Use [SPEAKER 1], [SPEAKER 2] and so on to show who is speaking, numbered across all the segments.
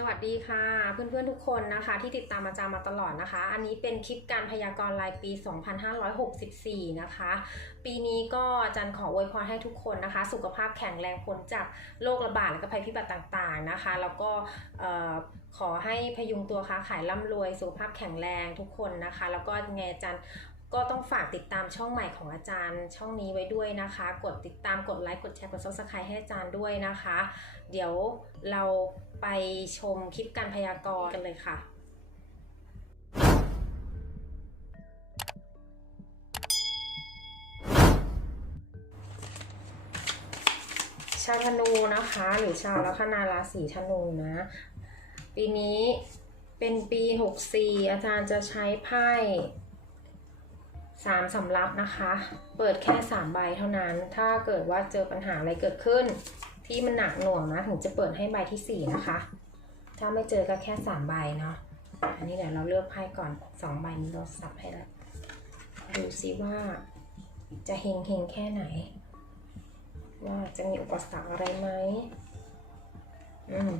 [SPEAKER 1] สวัสดีค่ะ เพื่อนๆทุกคนนะคะ ที่ติดตามอาจารย์มาตลอดนะคะ อันนี้เป็นคลิปการพยากรณ์รายปี 2564 นะคะ ปีนี้ก็อาจารย์ขออวยพรให้ทุกคนนะคะ สุขภาพแข็งแรงพ้นจากโรคระบาดและก็ภัยพิบัติต่างๆนะคะ แล้วก็ขอให้พยุงตัวค้าขายร่ำรวยสุขภาพแข็งแรงทุกคนนะคะ แล้วก็ไงอาจารย์ ก็ต้องฝากติดตามช่องใหม่ของอาจารย์ ช่องนี้ไว้ด้วยนะคะ กดติดตามกดไลค์กดแชร์กด subscribe ให้อาจารย์ด้วยนะคะ เดี๋ยวเราไปชมคลิปการพยากรณ์กันเลยค่ะชาวธนูนะคะ หรือชาวลัคนาราศีธนูนะ ปีนี้เป็นปี 64 อาจารย์จะใช้ไพ่ สามสำรับนะคะ เปิดแค่สามใบเท่านั้น ถ้าเกิดว่าเจอปัญหาอะไรเกิดขึ้น ที่มันหนักหน่วงนะ ถึงจะเปิดให้ใบที่สี่นะคะ ถ้าไม่เจอก็แค่สามใบเนาะ อันนี้เดี๋ยวเราเลือกไพ่ก่อนสองใบนี้เราสับให้แล้ว ดูซิว่าจะเฮงเฮงแค่ไหน ว่าจะมีอุปสรรคอะไรไหม อืม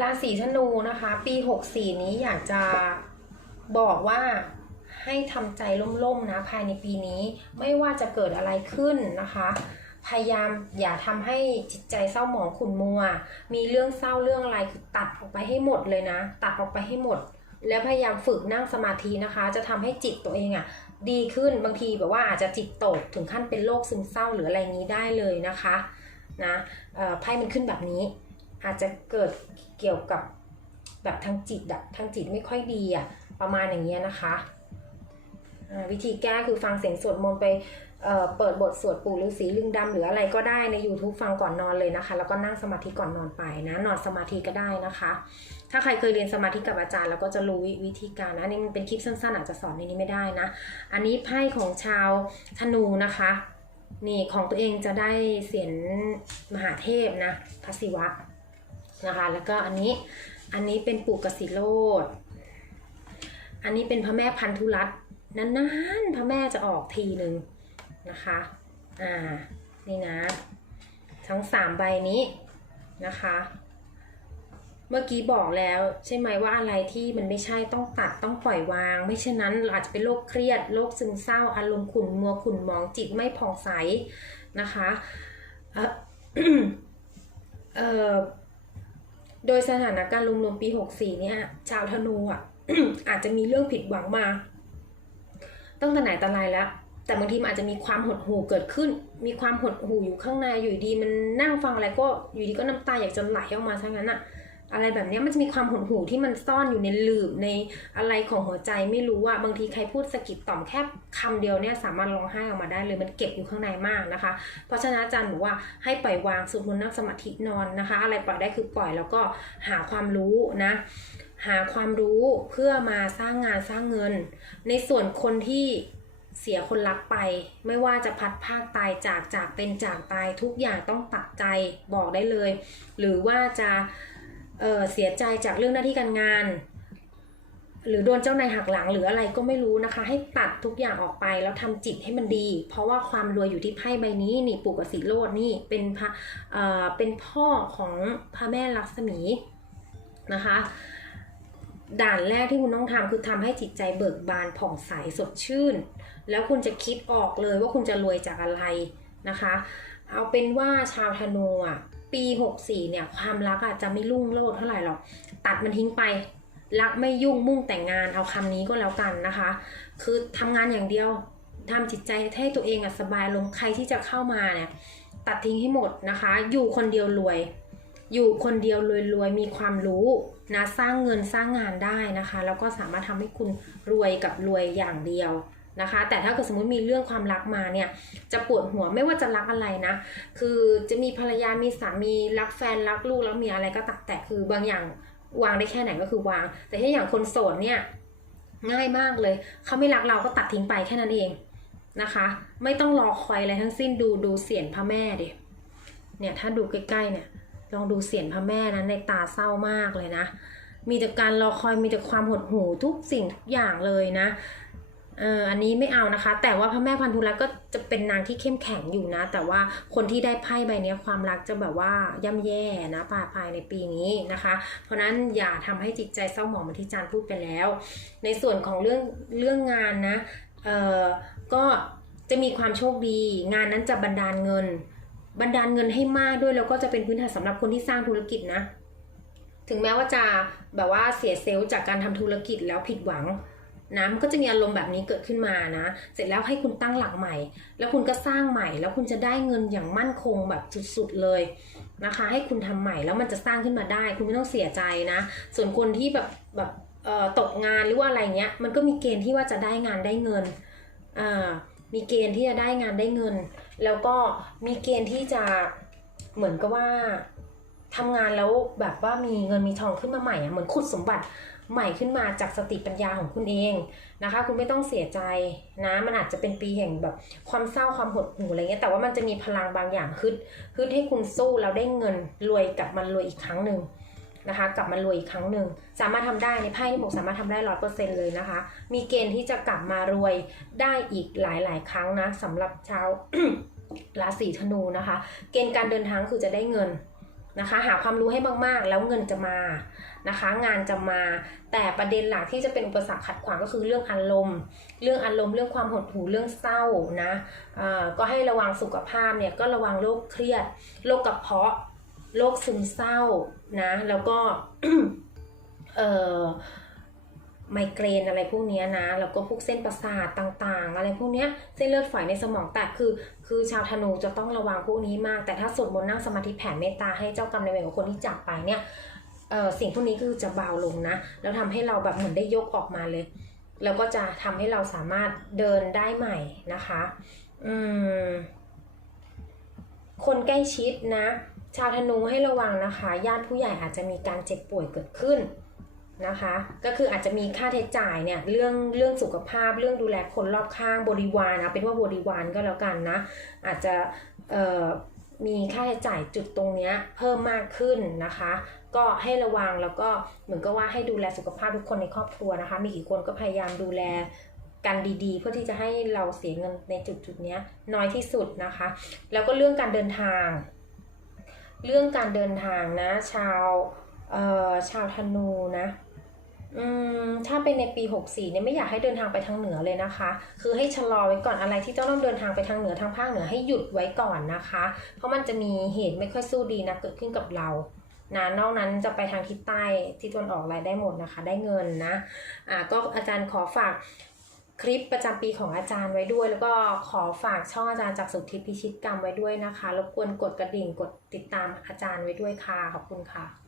[SPEAKER 1] ราศีธนูนะคะ ปี 64 นี้อยากจะ บอกว่าให้ทำใจล่มๆนะภายในปีนี้ไม่ว่าจะเกิดอะไรขึ้นนะคะ พยายามอย่าทำให้จิตใจเศร้าหมองขุ่นมัว มีเรื่องเศร้าเรื่องอะไรคือตัดออกไปให้หมดเลยนะ ตัดออกไปให้หมด แล้วพยายามฝึกนั่งสมาธินะคะ จะทำให้จิตตัวเองอะ่ะดีขึ้นบางทีแบบว่าอาจจะจิตตกถึงขั้นเป็นโรคซึมเศร้าหรืออะไรนี้ได้เลยนะคะนะไพ่มันขึ้นแบบนี้ อาจจะเกิดเกี่ยวกับแบบทางจิตอะทางจิตไม่ค่อยดีอะ ประมาณอย่างเงี้ยนะคะวิธีแก้คือฟังเสียงสวดมนต์ไปเเปิดบทสวดปู่ฤาษีลึงดำหรืออะไรก็ได้ใน YouTube ฟังก่อนนอนเลยนะคะ แล้วก็นั่งสมาธิก่อนนอนไปนะนอนสมาธิก็ได้นะคะ ถ้าใครเคยเรียนสมาธิกับอาจารย์แล้วก็จะรู้วิธีการนะอันนี้มันเป็นคลิปสั้นๆอาจจะสอนในนี้ไม่ได้นะ อันนี้ไพ่ของชาวธนูนะคะ นี่ของตัวเองจะได้เสียนมหาเทพนะพระศิวะนะคะ แล้วก็อันนี้อันนี้เป็นปู่กสิโลด อันนี้เป็นพระแม่พันธุรัตน์นานๆพระแม่จะออกทีหนึ่งนะคะ อ่า นี่นะ ทั้งสามใบนี้นะคะ เมื่อกี้บอกแล้วใช่ไหมว่าอะไรที่มันไม่ใช่ต้องตัดต้องปล่อยวาง ไม่เช่นนั้นเราอาจจะเป็นโรคเครียดโรคซึมเศร้าอารมณ์ขุ่นมัวขุ่นมองจิตไม่ผ่องใสนะคะเอ่อโดยสถานการณ์รวมๆปี 64 เนี่ยชาวธนูอะ อาจจะมีเรื่องผิดหวังมาตั้งแต่ไหนแต่ไรแล้ว แต่บางทีมันอาจจะมีความหดหู่เกิดขึ้น มีความหดหู่อยู่ข้างในอยู่ดี มันนั่งฟังอะไรก็อยู่ดีก็น้ำตาอยากจะไหลออกมาทั้งนั้นอะ อะไรแบบนี้มันจะมีความหดหู่ที่มันซ่อนอยู่ในหลืบในอะไรของหัวใจไม่รู้ว่าบางทีใครพูดสะกิดต่อมแค่คำเดียวเนี่ยสามารถร้องไห้ออกมาได้เลยมันเก็บอยู่ข้างในมากนะคะ เพราะฉะนั้นอาจารย์บอกว่าให้ปล่อยวางสวดมนต์นั่งสมาธินอนนะคะ อะไรปล่อยได้คือปล่อยแล้วก็หาความรู้นะหาความรู้เพื่อมาสร้างงานสร้างเงิน ในส่วนคนที่เสียคนรักไป ไม่ว่าจะพัดภาคตายจากจากเป็นจากตายทุกอย่างต้องตัดใจบอกได้เลย หรือว่าจะ เเสียใจจากเรื่องหน้าที่การงาน หรือโดนเจ้านายหักหลังหรืออะไรก็ไม่รู้นะคะ ให้ตัดทุกอย่างออกไปแล้วทำจิตให้มันดี เพราะว่าความรวยอยู่ที่ไพ่ใบนี้นี่ปู่กสิโรดนี่เป็นพระเอ่อเป็นพ่อของพระแม่ลักษมีนะคะด่านแรกที่คุณต้องทำคือทำให้จิตใจเบิกบานผ่องใสสดชื่น แล้วคุณจะคิดออกเลยว่าคุณจะรวยจากอะไรนะคะ เอาเป็นว่าชาวธนูอะ ปี64เนี่ย ความรักอาจจะไม่รุ่งโรจน์เท่าไหร่หรอกตัดมันทิ้งไป รักไม่ยุ่งมุ่งแต่งงานเอาคำนี้ก็แล้วกันนะคะ คือทำงานอย่างเดียวทำจิตใจให้ตัวเองอะสบายลงใครที่จะเข้ามาเนี่ยตัดทิ้งให้หมดนะคะ อยู่คนเดียวรวย อยู่คนเดียวรวยๆ มีความรู้นะ สร้างเงินสร้างงานได้นะคะ แล้วก็สามารถทำให้คุณรวยกับรวยอย่างเดียว นะคะ แต่ถ้าเกิดสมมติมีเรื่องความรักมาเนี่ย จะปวดหัวไม่ว่าจะรักอะไรนะ คือจะมีภรรยา มีสามี รักแฟน รักลูก แล้วมีอะไรก็ตักแต่คือบางอย่างวางได้แค่ไหนก็คือวาง แต่ถ้าอย่างคนโสดเนี่ยง่ายมากเลย เขาไม่รักเราก็ตัดทิ้งไปแค่นั้นเองนะคะ ไม่ต้องรอคอยอะไรทั้งสิ้นดูดูเสียนพระแม่ดิ เนี่ยถ้าดูใกล้ๆเนี่ยลองดูเสียนพระแม่นะในตาเศร้ามากเลยนะ มีแต่การรอคอยมีแต่ความหดหู่ทุกสิ่งทุกอย่างเลยนะ เอออันนี้ไม่เอานะคะ แต่ว่าพระแม่พันธุรัตน์ก็จะเป็นนางที่เข้มแข็งอยู่นะ แต่ว่าคนที่ได้ไพ่ใบนี้ความรักจะแบบว่าย่ำแย่นะภายภายในปีนี้นะคะ เพราะนั้นอย่าทำให้จิตใจเศร้าหมองเหมือนที่จานพูดไปแล้ว ในส่วนของเรื่องเรื่องงานนะเออก็จะมีความโชคดี งานนั้นจะบันดาลเงิน บันดาลเงินให้มากด้วยแล้วก็จะเป็นพื้นฐานสำหรับคนที่สร้างธุรกิจนะ ถึงแม้ว่าจะแบบว่าเสียเซลล์จากการทำธุรกิจแล้วผิดหวัง นะมันก็จะมีอารมณ์แบบนี้เกิดขึ้นมานะ เสร็จแล้วให้คุณตั้งหลักใหม่ แล้วคุณก็สร้างใหม่ แล้วคุณจะได้เงินอย่างมั่นคงแบบสุดๆเลยนะคะ ให้คุณทำใหม่แล้วมันจะสร้างขึ้นมาได้ คุณไม่ต้องเสียใจนะ ส่วนคนที่แบบแบบตกงานหรือว่าอะไรเงี้ย มันก็มีเกณฑ์ที่ว่าจะได้งานได้เงินมีเกณฑ์ที่จะได้งานได้เงิน แล้วก็มีเกณฑ์ที่จะเหมือนกับว่าทำงานแล้วแบบว่ามีเงินมีทองขึ้นมาใหม่อะเหมือนขุดสมบัติ ใหม่ขึ้นมาจากสติปัญญาของคุณเองนะคะ คุณไม่ต้องเสียใจนะมันอาจจะเป็นปีแห่งแบบความเศร้าความหดหู่อะไรเงี้ยแต่ว่ามันจะมีพลังบางอย่างฮึดฮึดให้คุณสู้แล้วได้เงินรวยกลับมารวยอีกครั้งหนึ่งนะคะกลับมารวยอีกครั้งหนึ่งสามารถทำได้ในไพ่ที่บอกสามารถทำได้ร้อยเปอร์เซ็นเลยนะคะ มีเกณฑ์ที่จะกลับมารวยได้อีกหลาย ๆ ครั้งนะสำหรับชาวราศีธนูนะคะ เกณฑ์การเดินทางคือจะได้เงิน นะคะ หาความรู้ให้มากๆ แล้วเงินจะมานะคะ งานจะมา แต่ประเด็นหลักที่จะเป็นอุปสรรคขัดขวางก็คือเรื่องอารมณ์ เรื่องอารมณ์เรื่องความหดหู่เรื่องเศร้านะอ่าก็ให้ระวังสุขภาพเนี่ยก็ระวังโรคเครียดโรคกระเพาะโรคซึมเศร้านะ แล้วก็เอ่อ ไมเกรนอะไรพวกนี้นะ แล้วก็พวกเส้นประสาทต่างๆ อะไรพวกนี้เส้นเลือดฝอยในสมองแตกคือ คือชาวธนูจะต้องระวังพวกนี้มาก แต่ถ้าสวดมนต์นั่งสมาธิแผ่เมตตาให้เจ้ากรรมนายเวรของคนที่จากไปเนี่ยเออสิ่งพวกนี้คือจะเบาลงนะ แล้วทำให้เราแบบเหมือนได้ยกออกมาเลย แล้วก็จะทำให้เราสามารถเดินได้ใหม่นะคะ อืม คนใกล้ชิดนะ ชาวธนูให้ระวังนะคะ ญาติผู้ใหญ่อาจจะมีการเจ็บป่วยเกิดขึ้น นะคะ ก็คืออาจจะมีค่าใช้จ่ายเนี่ยเรื่องเรื่องสุขภาพเรื่องดูแลคนรอบข้างบริวารเอาเป็นว่าบริวารก็แล้วกันนะ อาจจะมีค่าใช้จ่ายจุดตรงเนี้ยเพิ่มมากขึ้นนะคะ ก็ให้ระวังแล้วก็เหมือนกับว่าให้ดูแลสุขภาพทุกคนในครอบครัวนะคะ มีกี่คนก็พยายามดูแลกันดีๆ เพื่อที่จะให้เราเสียเงินในจุดจุดๆเนี้ยน้อยที่สุดนะคะ แล้วก็เรื่องการเดินทาง เรื่องการเดินทางนะ ชาวชาวธนูนะ ถ้าเป็นในปี 64เนี่ยไม่อยากให้เดินทางไปทางเหนือเลยนะคะ คือให้ชะลอไว้ก่อนอะไรที่จะต้องเดินทางไปทางเหนือทางภาคเหนือให้หยุดไว้ก่อนนะคะ เพราะมันจะมีเหตุไม่ค่อยสู้ดีนะเกิดขึ้นกับเรานะนอกนั้นจะไปทางทิศใต้ที่ตะวันออกอะไรได้หมดนะคะ ได้เงินนะอ่าก็อาจารย์ขอฝากคลิปประจำปีของอาจารย์ไว้ด้วย แล้วก็ขอฝากช่องอาจารย์จากสุทธิพิชิตกรรมไว้ด้วยนะคะรบกวนกดกระดิ่งกดติดตามอาจารย์ไว้ด้วยค่ะขอบคุณค่ะ